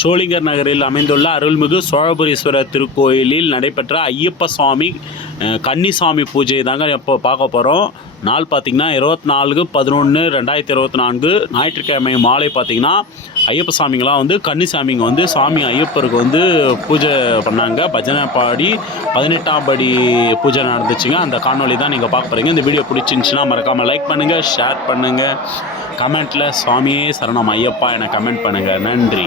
ஷோலிங்கர் நகரில் அமைந்துள்ள அருள்மிகு சோழபுரீஸ்வரர் திருக்கோயிலில் நடைபெற்ற ஐயப்ப சுவாமி கன்னிசாமி பூஜை தாங்க இப்போ பார்க்க போகிறோம் நாள் பார்த்திங்கன்னா இருபத்தி நான்கு பதினொன்று ரெண்டாயிரத்தி இருபத்தி நான்கு ஞாயிற்றுக்கிழமை மாலை பார்த்திங்கன்னா ஐயப்ப சாமிங்களாம் வந்து கன்னிசாமிங்க வந்து சாமி ஐயப்பருக்கு வந்து பூஜை பண்ணாங்க. பஜனை பாடி பதினெட்டாம் படி பூஜை நடந்துச்சுங்க. அந்த காணொளி தான் நீங்கள் பார்க்க போகிறீங்க இந்த வீடியோ பிடிச்சிருந்துச்சுன்னா மறக்காமல் லைக் பண்ணுங்கள் ஷேர் பண்ணுங்கள் கமெண்ட்டில் சுவாமியே சரணம் ஐயப்பா என கமெண்ட் பண்ணுங்கள் நன்றி.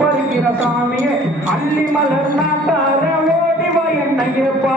பறிக்கிற ஐயப்பா சாமியே அள்ளி மலர் நாட்டார ஓடிவா என்னையே பா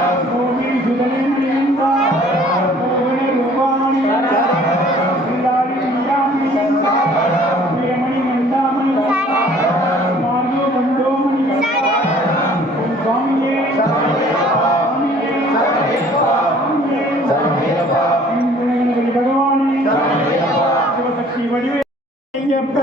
అయ్యప్ప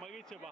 மகிழ்ச்சிப்பா